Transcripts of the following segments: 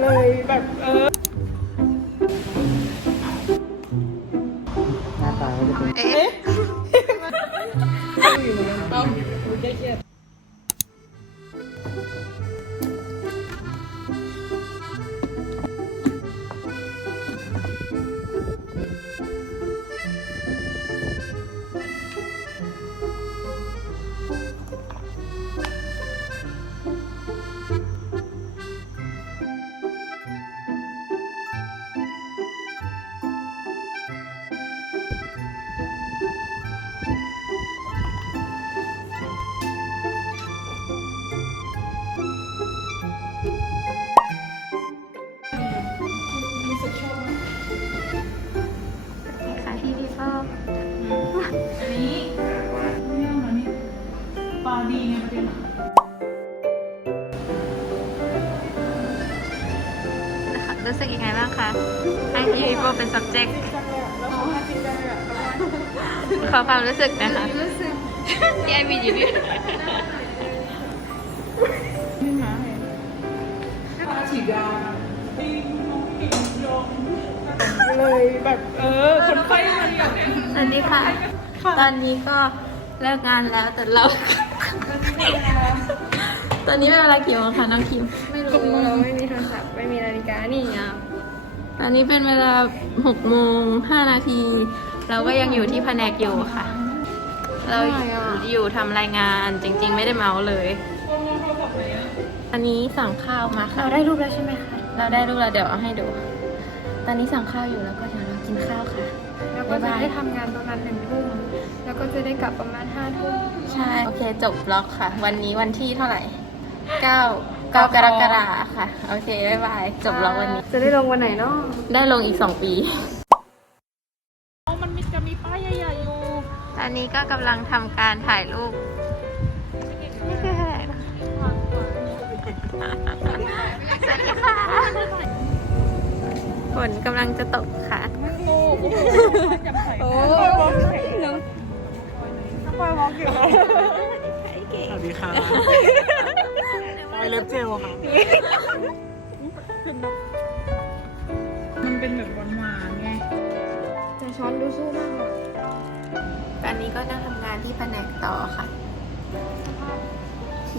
เลยแบบเออหน้าตาก็จะเป็นเอ๊ะอยู่เหมือนกันเอ้าดูเครียด สึกยังไงบ้างคะให้พี่พี่พ่อเป็น subject จังเลยอะแล้วเขามาจริงจังเลยอะขอความรู้สึกนะคะพี่ไอวีอยู่นี่นี่นะปลาฉีดยาติงยงติงยงเลยแบบเออคนไข้มันแบบสวัสดีค่ะ ตอนนี้ก็เลิกงานแล้วแต่เรา ตอนนี้เป็นเวลากี่โมงคะน้องคิม ไม่รู้าฬิกานี่ไงตอนนี้เป็นเวลา6โมง5นาที เราก็ยังอยู่ที่แผนกอยู่ค่ะ เราอยู่ทำรายงานจริง ๆ ไม่ได้เมาส์เลย อันนี้สั่งข้าวมาค่ะเราได้รูปแล้วใช่ไหมคะ เราได้รูปแล้วเดี๋ยวเอาให้ดู ตอนนี้สั่งข้าวอยู่แล้วก็เดี๋ยวเรากินข้าวค่ะ แล้วก็จะได้ทำงานประมาณหนึ่งทุ่มแล้วก็จะได้กลับประมาณห้าทุ่มใช่ โอเคจบบล็อกค่ะ วันนี้วันที่เท่าไหร่9 9กรกฎาคมค่ะ โอเคบ๊ายบาย จบบล็อกวันนี้ จะได้ลงวันไหนเนาะได้ลงอีก2ปี มันมีจะมีป้ายใหญ่ๆอยู่ตอนนี้ก็กำลังทำการถ่ายรูปนี่คืออะไรนะสวัสดีค่ะฝนกำลังจะตกค่ะ โอ้โหจำใส่โอ้น้องน้องปอยมองอยู่ ล็บเจลค่ะ มันเป็นแบบหวานๆไงแต่ช้อนดูสู้มากอะตอนนี้ก็นั่งทำงานที่แผนกต่อค่ะ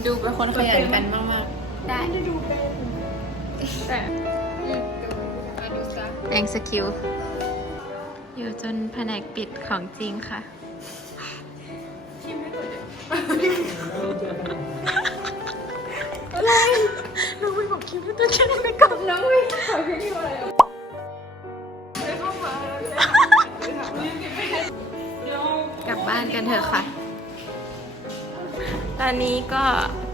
ดูเป็นคนขยันกันมากๆ ได้แต่แองสกิลอยู่จนแผนกปิดของจริงค่ะกลั กลับบ้านกันเถอะค่ะ ตอนนี้ก็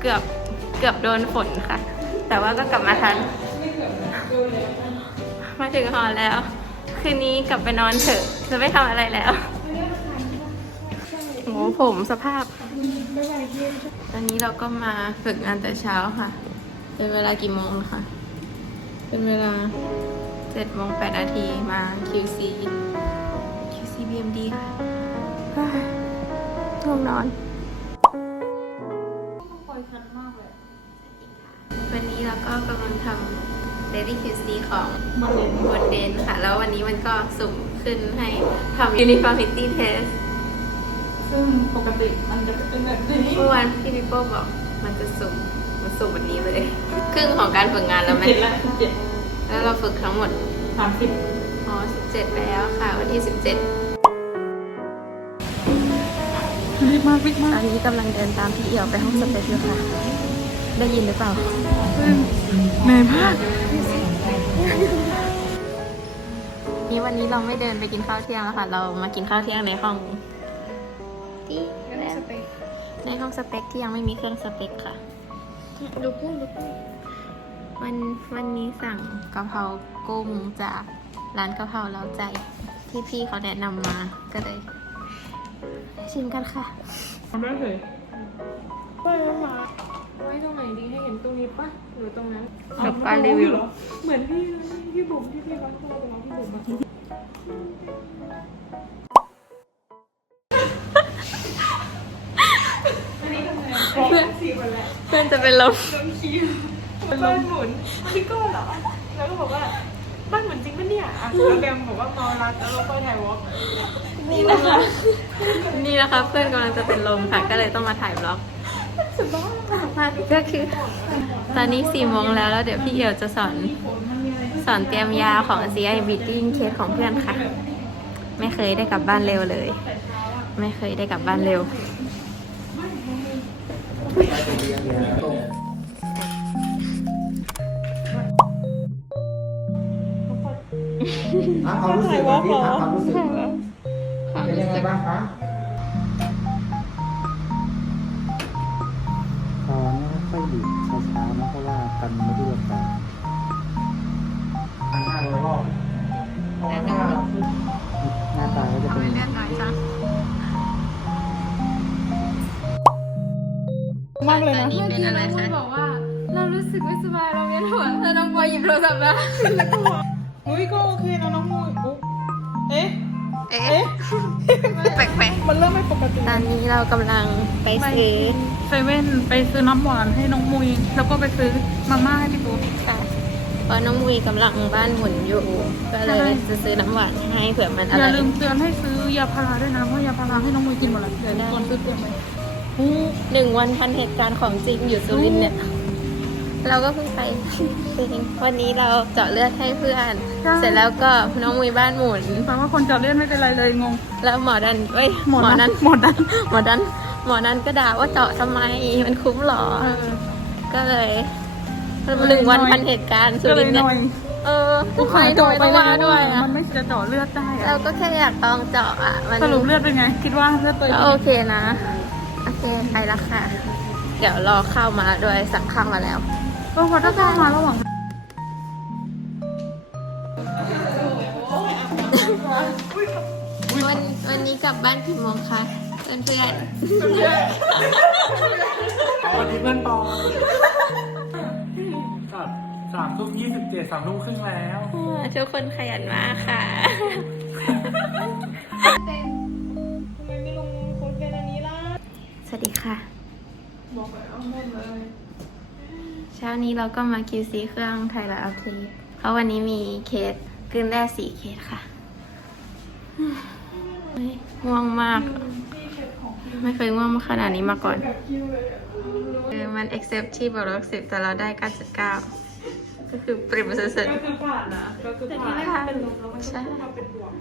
เกือบเกือบโดนฝนค่ะ แต่ว่าก็กลับมาทัน มาถึงหอแล้ว คืนนี้กลับไปนอนเถอะจะไม่ทำอะไรแล้ว โอ้ผมสภาพ ตอนนี้เราก็มาฝึกงานแต่เช้าค่ะ เป็นเวลากี่โมงนะคะเป็นเวลาเจ็ดโมงแปดนาทีมา QC QC BMD ค่ะเฮ้ยง่วงนอนวันนี้เราก็กำลังทำ Daily QC ของบนเดนค่ะ แล้ววันนี้มันก็สุ่มขึ้นให้ทำ Uniformity Test ซึ่งปกติมันจะเป็นแบบนี้เมื่อวานพี่ปิโป้บอกมันจะสุ่มมันสุ่มวันนี้เลย ครึ่งของการฝึกงานแล้วไหมเจ็ดละเจ็ดแล้วเราฝึกทั้งหมดสามสิบอ๋อ17แล้วค่ะ วันที่17รีบมากรีบมาตกอนนี้กำลังเดินตามพี่เอี่ยวไปห้องสเปซอยู่ค่ะ ได้ยินหรือเปล่าเหนื่อยมากนี่วันนี้เราไม่เดินไปกินข้าวเที่ยงแล้วค่ะ เรามากินข้าวเที่ยงในห้อง ที่งั้นสเปคในห้องสเปคที่ยังไม่มีเครื่องสเปคค่ะ ดูกุ้งดูกุ้งวันวันนี้สั่งกะเพรากุ้งจากร้านกะเพราเล้าใจที่พี่เขาแนะนำมาก็เลยชิมกันค่ะทำได้เลยไปมาไว้ตรงไหนดีให้เห็นตรงนี้ปะหรือตรงนั้นกับการรีวิวเหมือนพี่เลยพี่บุ๋มที่พี่รักตัวเป็นน้องพี่บุ๋ม เพื่อนเพื่อนจะเป็นลมเปิ้ลหมุนพี่โก้เหรอ แล้วก็บอกว่าบ้านเหมือนจริงปะเนี่ยอะแล้วแบมบอกว่ามอรักแล้วเราก็ถ่ายวอล์กนี่นะคะ นี่นะคะเพื่อนกำลังจะเป็นลมค่ะ ก็เลยต้องมาถ่ายบล็อกก็คือ ตอนนี้สี่โมงแล้วแล้วเดี๋ยวพี่เอียวจะสอน สอนเตรียมยาของ CI Beating เคสของเพื่อนค่ะ ไม่เคยได้กลับบ้านเร็วเลย ไม่เคยได้กลับบ้านเร็ว ถามความรู้สึกวันนี้ถามความรู้สึกเป็นยังไงบ้างคะตอนนี้ค่อยบีช้าๆนะเพราะว่ากันไม่ได้รับการหน้าเราก็เพราะว่าหน้าหน้าตาก็จะเป็น เลือดน้อยจังมากเลยนะนี่เป็นอะไรคะ บอกว่า เรารู้สึกไม่สบายเราเวียนหัวแล้วน้องบอยหยิบโทรศัพท์มาอุ้ยก็โอเคนะน้องมุ้ยอุ๊ยเอ๊ะ เอ๊ะ แปลกมันเริ่มไม่ปกติ ๆ ตอนนี้เรากำลังไปซื้อเซเว่นไปซื้อน้ำหวานให้น้องมุย แล้วก็ไปซื้อมาม่าให้พี่ปุ๊ค่ะเพราะน้องมุยกำลังบ้านหมุนอยู่ ก็เลยจะซื้อน้ำหวานให้เผื่อมันอะอไรย่าลืมเตือนให้ซื้อยาพาราด้วยนะ เพราะยาพาราให้น้องมุยกินหมดแล้วเดี๋ยวก่อนซื้อเตรียมไว้ หนึ่งวันพันเหตุการณ์ของจริงอยู่สุรินทร์เนี่ย เราก็เพิ่งไปจริงวันนี้เราเจาะเลือดให้เพื่อนเสร็จแล้วก็น้องมุยบ้านหมุน แปลว่าคนเจาะเลือดไม่เป็นไรเลยงง แล้วหมอดันเอ้ยหมอนั้นหมอดันหมอดันหมอดันก็ด่าว่าเจาะทำไมมันคุ้มหรอเออก็เลยก็เลยหนึ่งวันหน่อยพันเหตุการณ์สุก็เลริยนทร์หเนี่ยน่อยเออทำไมทำไมต้องมาด้วยอะมันไม่จะเจาะเลือดได้เราอะก็แค่อยากลองเจาะอะมันสรุปเลือดเป็นไง คิดว่าเลือดตัวเอก็งโอเคนะโอ เคไปแล้วค่ะ เดี๋ยวรอเข้ามาด้วยสั่งข้าวมาแล้วเออพอถ้าเข้ามาระหว่างวันวันนี้กลับบ้านกี่โมงคะเพื่อนเพื่อนวันนี้เพื่อนปอกัดสามทุ่มยี่สิบเจ็ดสามทุ่มครึ่งแล้วๆทุกคนขยันมากค่ะ ช้านี้เราก็มา QC เครื่องไทยละอัพทีเพราะวันนี้มีเคสกลืนแร่สี่เคสค่ะง่วงมาก ไม่เคยง่วงขนาดนี้มาก่อนคือมัน accept ที่บวกลบสิบแต่เราได้ 9.9 ก็คือปริมสุดก็คือผ่านนะก็คือผ่านเป็นลมแล้วมันใช่ก็เป็นบวก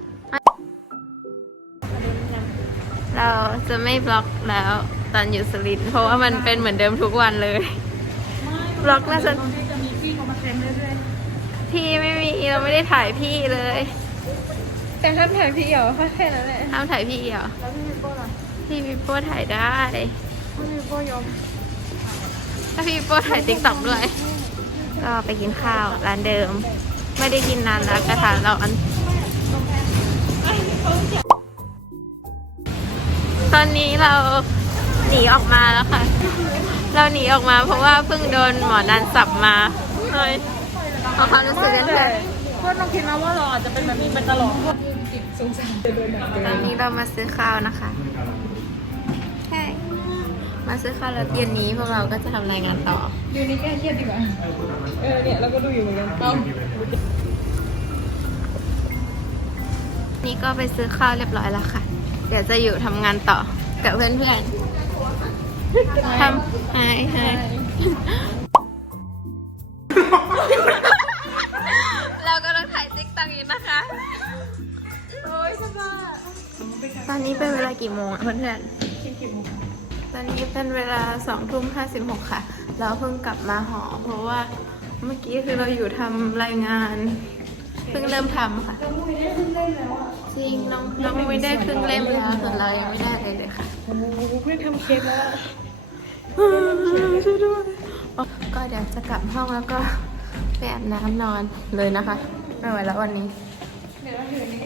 เราจะไม่บล็อกแล้วตอนอยู่สุรินเพราะว่ามันเป็นเหมือนเดิมทุกวันเลย บล็อกน่าจะตรงที่จะมีพี่เขามาเต็มเรื่อยพี่ไม่มีเราไม่ได้ถ่ายพี่เลยแต่ถ้าถ่ายพี่เอ๋อแค่นั้นแหละห้ามถ่ายพี่เหรอๆแล้วพี่พี่โป้ล่ะพี่ปิโป้ถ่ายได้ พี่พี่โป้ยอมถ้าพี่ปิโป้ถ่ายติ๊กต็อกด้วย ก็ไปกินข้าวร้านเดิม ไม่ได้กินนานแล้วกระทานร้อนตอนนี้เราหนีออกมาแล้วค่ะ เราหนีออกมาเพราะว่าเพิ่งโดนหมอนันสับมาเลยเอาความรู้สึกกันเถอะเพื่อนต้องคิดนะว่าเราอาจจะเป็นแบบนี้ไปตลอดตอนนี้เรามาซื้อข้าวนะคะใช่มาซื้อข้าวแล้วเย็นนี้พวกเราก็จะทำรายงานต่อดูนี่แก้เครียดดีกว่า เออเนี่ยเราก็ดูอยู่เหมือนกันเอานี่ก็ไปซื้อข้าวเรียบร้อยแล้วค่ะ เดี๋ยวจะอยู่ทำงานต่อกับเพื่อนๆ ทำหายหายเรากำลังถ่ายติ๊กตังอยู่นะคะตอนนี้เป็นเวลากี่โมงอะเพื่อนๆตอนนี้เป็นเวลาสองทุ่มห้าสิบหกค่ะ เราเพิ่งกลับมาหอ เพราะว่าเมื่อกี้คือเราอยู่ทำรายงาน เพิ่งเริ่มทำค่ะจริงน้องน้องไม่ได้ครึ่งเล่มแล้วส่วนเรายังไม่ได้เลยเลยค่ะ โอ้โหเพื่อนทำเค้กแล้ว ช่วยด้วยก็เดี๋ยวจะกลับห้องแล้วก็ไปอาบน้ำนอนเลยนะคะ ไม่ไหวแล้ววันนี้ เดี๋ยวเราถือนี่